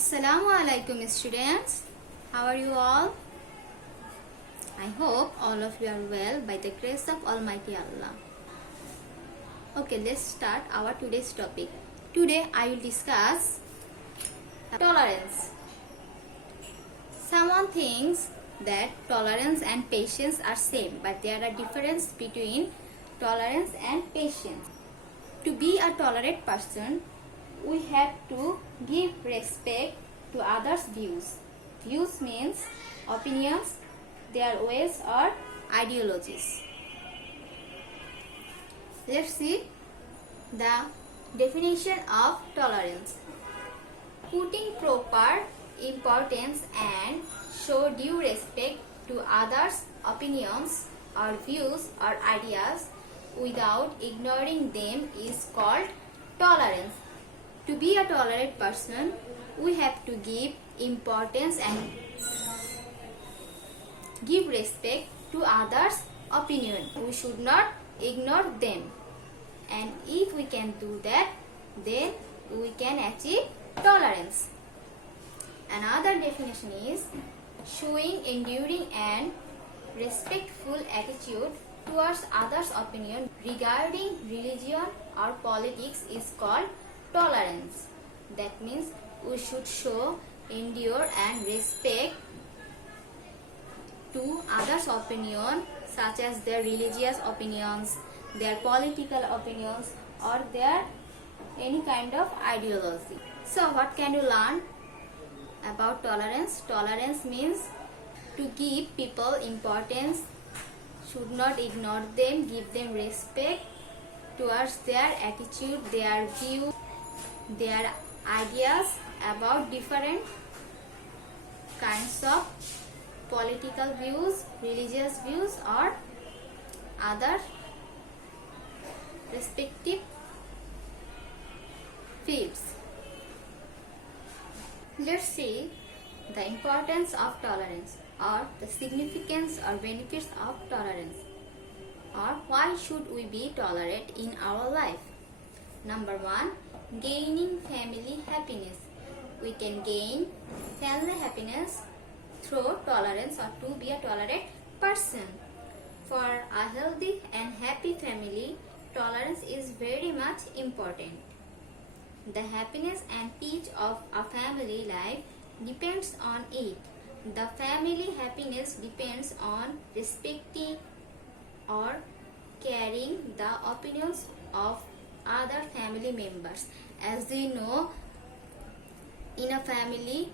Assalamu alaikum students. How are you all? I hope all of you are well by the grace of Almighty Allah. Okay, let's start our today's topic. Today I will discuss tolerance. Someone thinks that tolerance and patience are same, but there are difference between tolerance and patience. To be a tolerant person, we have to give respect to others' views. Views means opinions, their ways or ideologies. Let's see the definition of tolerance. Putting proper importance and show due respect to others' opinions or views or ideas without ignoring them is called tolerance. To be a tolerant person, we have to give importance and give respect to others' opinion. We should not ignore them. And if we can do that, then we can achieve tolerance. Another definition is showing enduring and respectful attitude towards others' opinion regarding religion or politics is called tolerance. That means we should show endure and respect to others' opinion, such as their religious opinions, their political opinions, or their any kind of ideology. So what can you learn about tolerance? Tolerance means to give people importance, should not ignore them, give them respect towards their attitude, their view, their ideas about different kinds of political views, religious views, or other respective fields. Let's see the importance of tolerance or the significance or benefits of tolerance, or why should we be tolerant in our life. Number 1, gaining family happiness. We can gain family happiness through tolerance or to be a tolerant person. For a healthy and happy family, tolerance is very much important. The happiness and peace of a family life depends on it. The family happiness depends on respecting or caring the opinions of other family members. As we know, in a family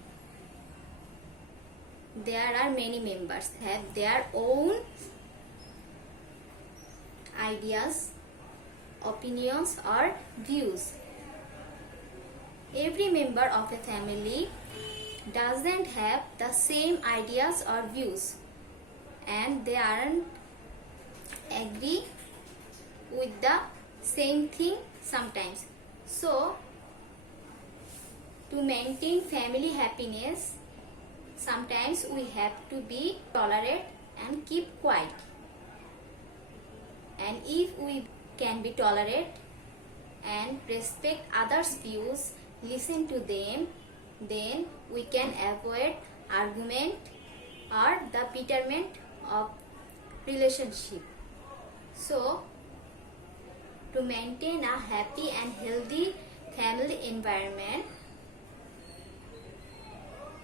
there are many members have their own ideas, opinions or views. Every member of a family doesn't have the same ideas or views, and they aren't agree with the same thing sometimes. So to maintain family happiness, sometimes we have to be tolerant and keep quiet. And if we can be tolerant and respect others' views, listen to them, then we can avoid argument or the betterment of relationship. So to maintain a happy and healthy family environment,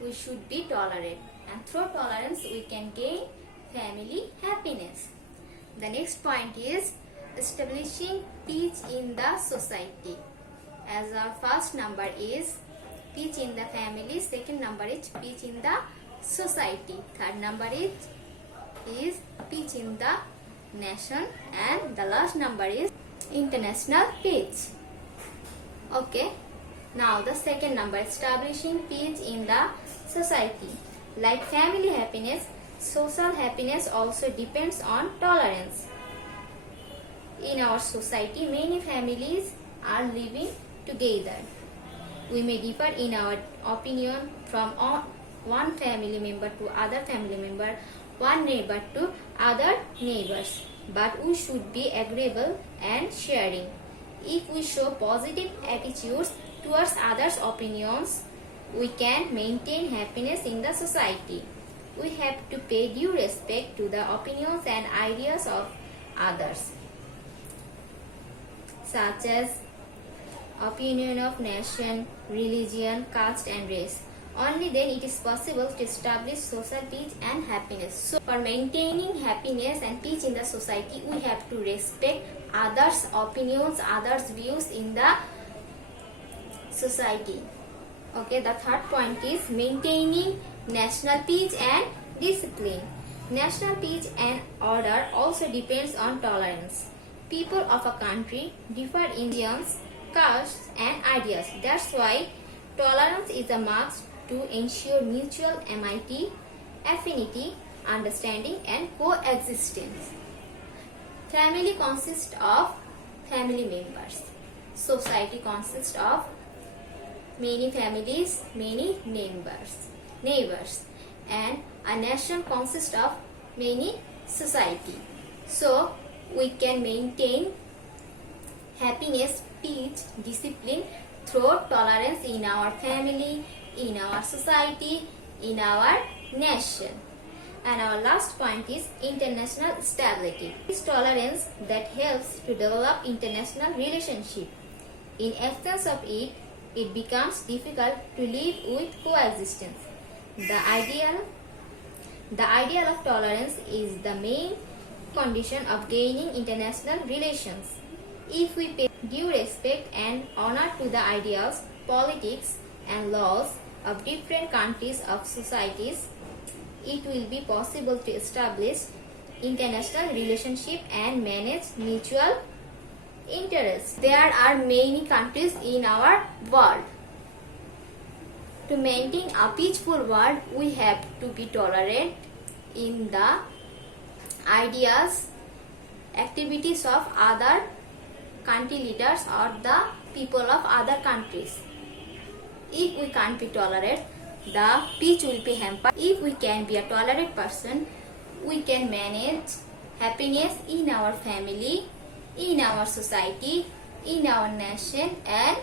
we should be tolerant, and through tolerance we can gain family happiness. The next point is establishing peace in the society. As our first number is peace in the family, second number is peace in the society, third number is peace in the nation, and the last number is international peace. Okay, now the second number, establishing peace in the society. Like family happiness, social happiness also depends on tolerance. In our society, many families are living together. We may differ in our opinion from one family member to other family member, one neighbor to other neighbors, but we should be agreeable and sharing. If we show positive attitudes towards others' opinions, we can maintain happiness in the society. We have to pay due respect to the opinions and ideas of others, such as opinion of nation, religion, caste and race. Only then it is possible to establish social peace and happiness. So, for maintaining happiness and peace in the society, we have to respect others' opinions, others' views in the society. Okay, the third point is maintaining national peace and discipline. National peace and order also depends on tolerance. People of a country differ in religions, castes and ideas. That's why tolerance is a must to ensure mutual amity, affinity, understanding and coexistence. Family consists of family members. Society consists of many families, many neighbors, and a nation consists of many society. So we can maintain happiness, peace, discipline through tolerance in our family, in our society, in our nation. And our last point is international stability. It's tolerance that helps to develop international relationship. In absence of it, it becomes difficult to live with coexistence. The ideal of tolerance is the main condition of gaining international relations. If we pay due respect and honor to the ideas, politics and laws of different countries of societies, it will be possible to establish international relationship and manage mutual interests. There are many countries in our world. To maintain a peaceful world, we have to be tolerant in the ideas, activities of other country leaders or the people of other countries. If we can't be tolerant, the peace will be hampered. If we can be a tolerant person, we can manage happiness in our family, in our society, in our nation and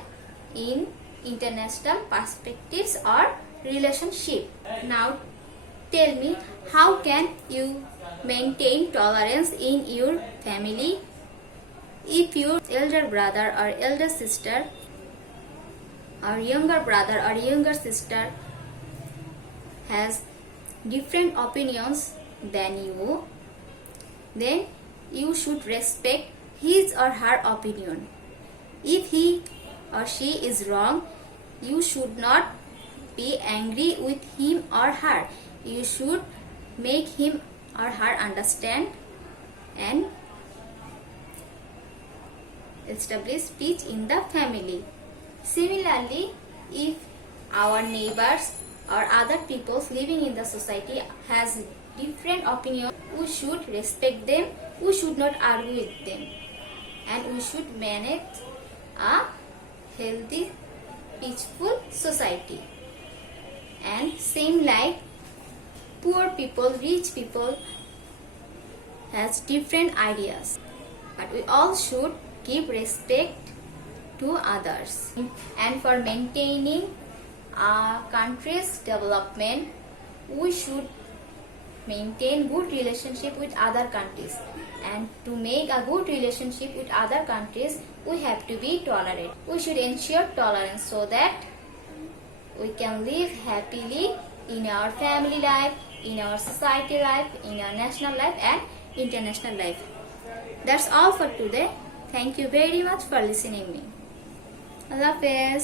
in international perspectives or relationship. Now tell me, how can you maintain tolerance in your family? If your elder brother or elder sister or younger brother or younger sister has different opinions than you, then you should respect his or her opinion. If he or she is wrong, you should not be angry with him or her. You should make him or her understand and establish peace in the family. Similarly, if our neighbors or other people living in the society has different opinions, we should respect them, we should not argue with them, and we should manage a healthy, peaceful society. And same like poor people, rich people has different ideas, but we all should give respect to others. And for maintaining a country's development, we should maintain good relationship with other countries, and to make a good relationship with other countries, we have to be tolerant. We should ensure tolerance so that we can live happily in our family life, in our society life, in our national life and international life. That's all for today. Thank you very much for listening me. Allah Hafiz.